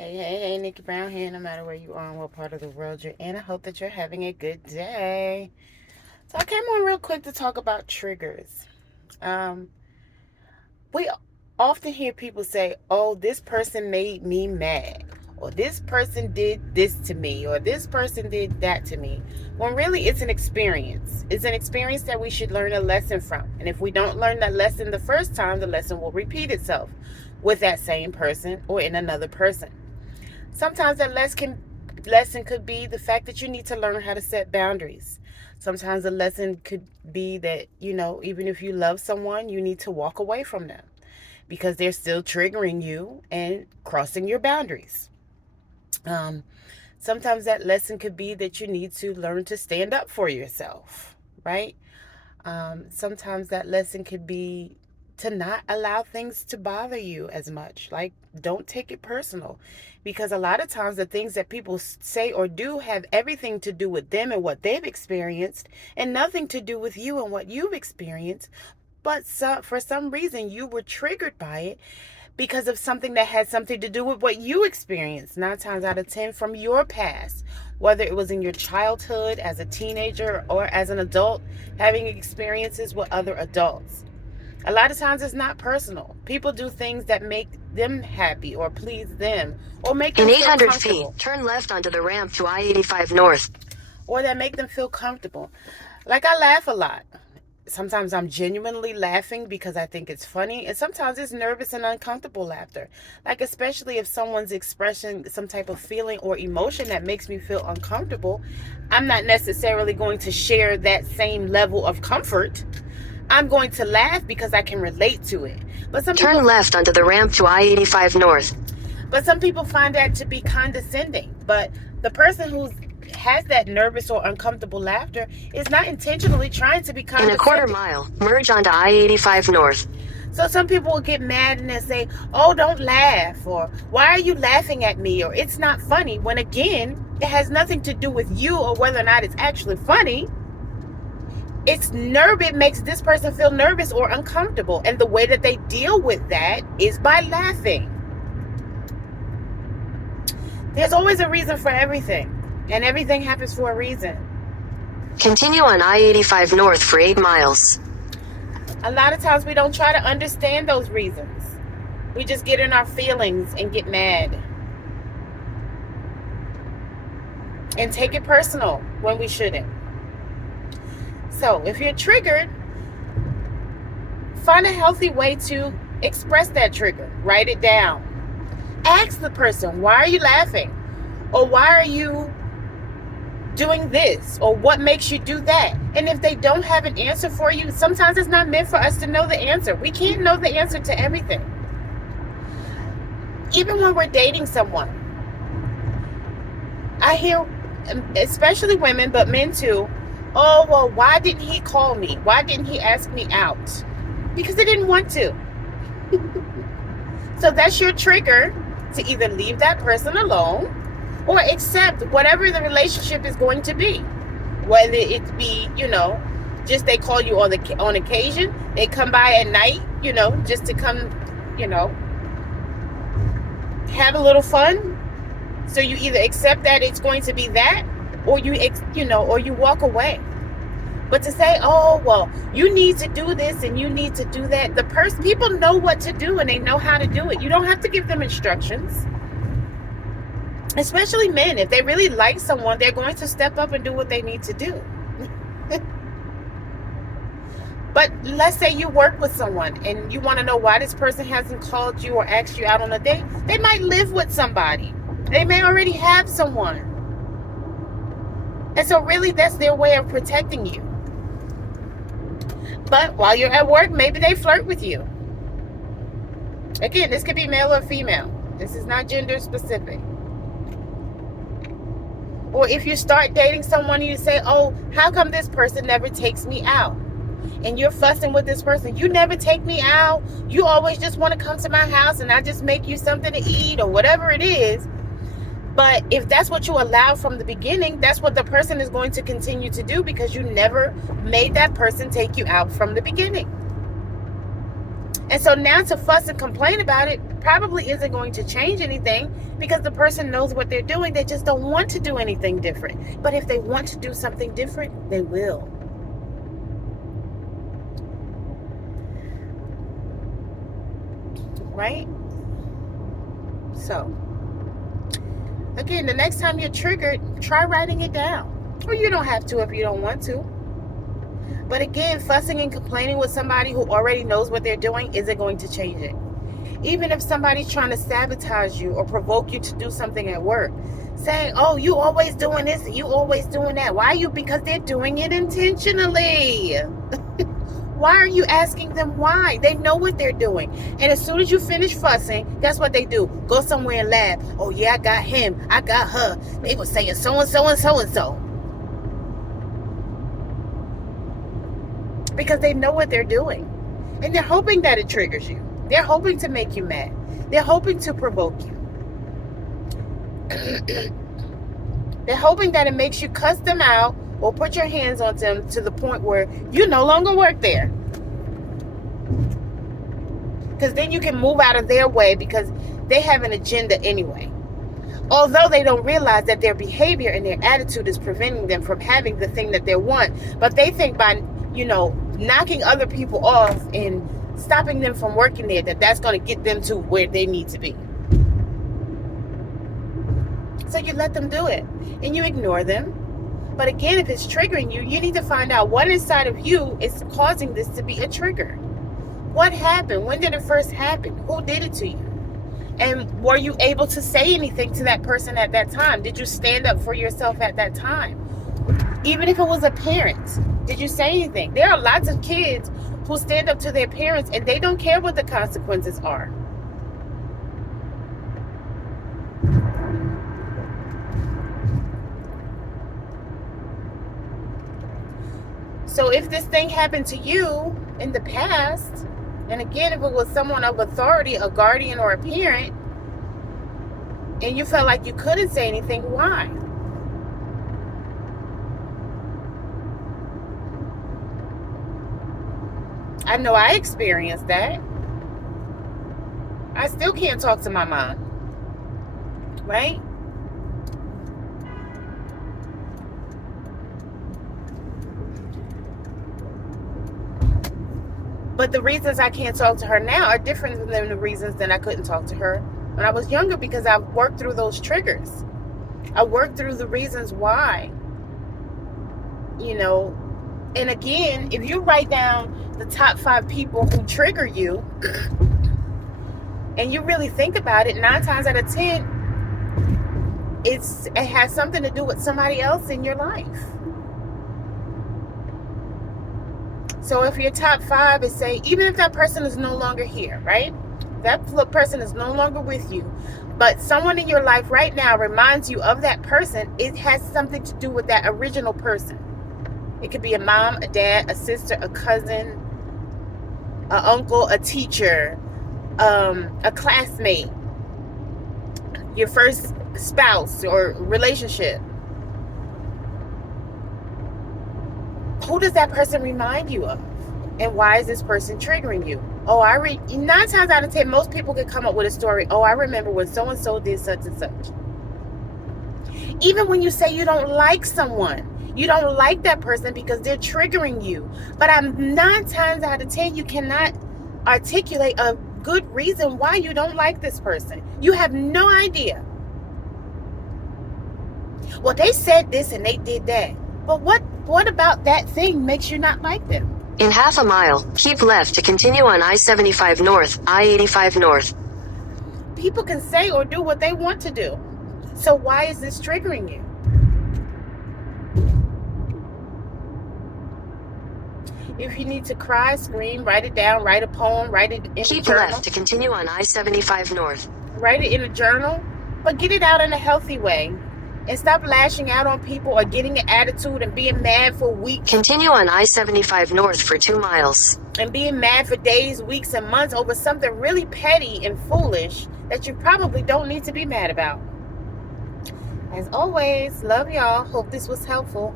Hey, Nikki Brown here, no matter where you are and what part of the world you're in. I hope that you're having a good day. So I came on real quick to talk about triggers. Um, we often hear people say, oh, this person made me mad, or this person did this to me, or this person did that to me. When really it's an experience. It's an experience that we should learn a lesson from. And if we don't learn that lesson the first time, the lesson will repeat itself with that same person or in another person. Sometimes that lesson could be the fact that you need to learn how to set boundaries. Sometimes the lesson could be that, even if you love someone, you need to walk away from them because they're still triggering you and crossing your boundaries. Um, Sometimes that lesson could be that you need to learn to stand up for yourself, right? Sometimes that lesson could be to not allow things to bother you as much. Like, don't take it personal. Because a lot of times the things that people say or do have everything to do with them and what they've experienced and nothing to do with you and what you've experienced. But for some reason, you were triggered by it because of something that had something to do with what you experienced 9 times out of 10 from your past, whether it was in your childhood, as a teenager, or as an adult, having experiences with other adults. A lot of times it's not personal. People do things that make them happy or please them or make them In feel 800 feet, comfortable, turn left onto the ramp to I-85 North. or that make them feel comfortable. Like, I laugh a lot. Sometimes I'm genuinely laughing because I think it's funny, and sometimes it's nervous and uncomfortable laughter. Like, especially if someone's expressing some type of feeling or emotion that makes me feel uncomfortable, I'm not necessarily going to share that same level of comfort. I'm going to laugh because I can relate to it. But Turn left onto the ramp to I-85 North. But some people find that to be condescending. But the person who has that nervous or uncomfortable laughter is not intentionally trying to be In condescending. a quarter mile, merge onto I-85 North. So some people will get mad and they say, oh, don't laugh, or why are you laughing at me, or it's not funny, when again, it has nothing to do with you or whether or not it's actually funny. It makes this person feel nervous or uncomfortable, and the way that they deal with that is by laughing. There's always a reason for everything, and everything happens for a reason. Continue on I-85 North for 8 miles. A lot of times we don't try to understand those reasons. We just get in our feelings and get mad and take it personal when we shouldn't. So if you're triggered, find a healthy way to express that trigger. Write it down. Ask the person, why are you laughing? Or why are you doing this? Or what makes you do that? And if they don't have an answer for you, sometimes it's not meant for us to know the answer. We can't know the answer to everything. Even when we're dating someone, I hear, especially women, but men too, oh, well, why didn't he call me? Why didn't he ask me out? Because they didn't want to. So that's your trigger to either leave that person alone or accept whatever the relationship is going to be. Whether it be, just they call you on occasion, they come by at night, just to come, have a little fun. So you either accept that it's going to be that, or or you walk away. But to say, oh, well, you need to do this and you need to do that. People know what to do and they know how to do it. You don't have to give them instructions. Especially men. If they really like someone, they're going to step up and do what they need to do. But let's say you work with someone and you want to know why this person hasn't called you or asked you out on a date. They might live with somebody. They may already have someone. And so really that's their way of protecting you. But while you're at work, maybe they flirt with you. Again, this could be male or female. This is not gender specific. Or if you start dating someone and you say, oh, how come this person never takes me out? And you're fussing with this person. You never take me out. You always just want to come to my house and I just make you something to eat or whatever it is. But if that's what you allow from the beginning, that's what the person is going to continue to do because you never made that person take you out from the beginning. And so now to fuss and complain about it, probably isn't going to change anything because the person knows what they're doing. They just don't want to do anything different. But if they want to do something different, they will. Right? So, again, the next time you're triggered, try writing it down. Or you don't have to if you don't want to. But again, fussing and complaining with somebody who already knows what they're doing isn't going to change it. Even if somebody's trying to sabotage you or provoke you to do something at work, saying, oh, you always doing this and you always doing that. Why are you? Because they're doing it intentionally. Why are you asking them why? They know what they're doing. And as soon as you finish fussing, that's what they do. Go somewhere and laugh. Oh, yeah, I got him. I got her. They were saying so-and-so and so-and-so. Because they know what they're doing. And they're hoping that it triggers you. They're hoping to make you mad. They're hoping to provoke you. They're hoping that it makes you cuss them out or put your hands on them to the point where you no longer work there. Because then you can move out of their way because they have an agenda anyway. Although they don't realize that their behavior and their attitude is preventing them from having the thing that they want. But they think by, knocking other people off and stopping them from working there, that's going to get them to where they need to be. So you let them do it and you ignore them. But again, if it's triggering you, you need to find out what inside of you is causing this to be a trigger. What happened? When did it first happen? Who did it to you? And were you able to say anything to that person at that time? Did you stand up for yourself at that time? Even if it was a parent, did you say anything? There are lots of kids who stand up to their parents and they don't care what the consequences are. So if this thing happened to you in the past, and again, if it was someone of authority, a guardian or a parent, and you felt like you couldn't say anything, why? I know I experienced that. I still can't talk to my mom. Right? But the reasons I can't talk to her now are different than the reasons that I couldn't talk to her when I was younger, because I worked through those triggers. I worked through the reasons why. And again, if you write down the top 5 people who trigger you, and you really think about it, 9 times out of 10, it has something to do with somebody else in your life. So if your top 5 is, say, even if that person is no longer here, right? That person is no longer with you, but someone in your life right now reminds you of that person, it has something to do with that original person. It could be a mom, a dad, a sister, a cousin, an uncle, a teacher, a classmate, your first spouse or relationship. Who does that person remind you of? And why is this person triggering you? 9 times out of 10, most people can come up with a story. Oh, I remember when so-and-so did such and such. Even when you say you don't like someone, you don't like that person because they're triggering you. But 9 times out of 10, you cannot articulate a good reason why you don't like this person. You have no idea. Well, they said this and they did that. But what about that thing makes you not like them? In half a mile, keep left to continue on I-75 North, I-85 North. People can say or do what they want to do. So why is this triggering you? If you need to cry, scream, write it down, write a poem, write it in a journal. Keep left to continue on I-75 North. Write it in a journal, but get it out in a healthy way. And stop lashing out on people or getting an attitude and being mad for weeks. Continue on I-75 North for 2 miles. And being mad for days, weeks, and months over something really petty and foolish that you probably don't need to be mad about. As always, love y'all. Hope this was helpful.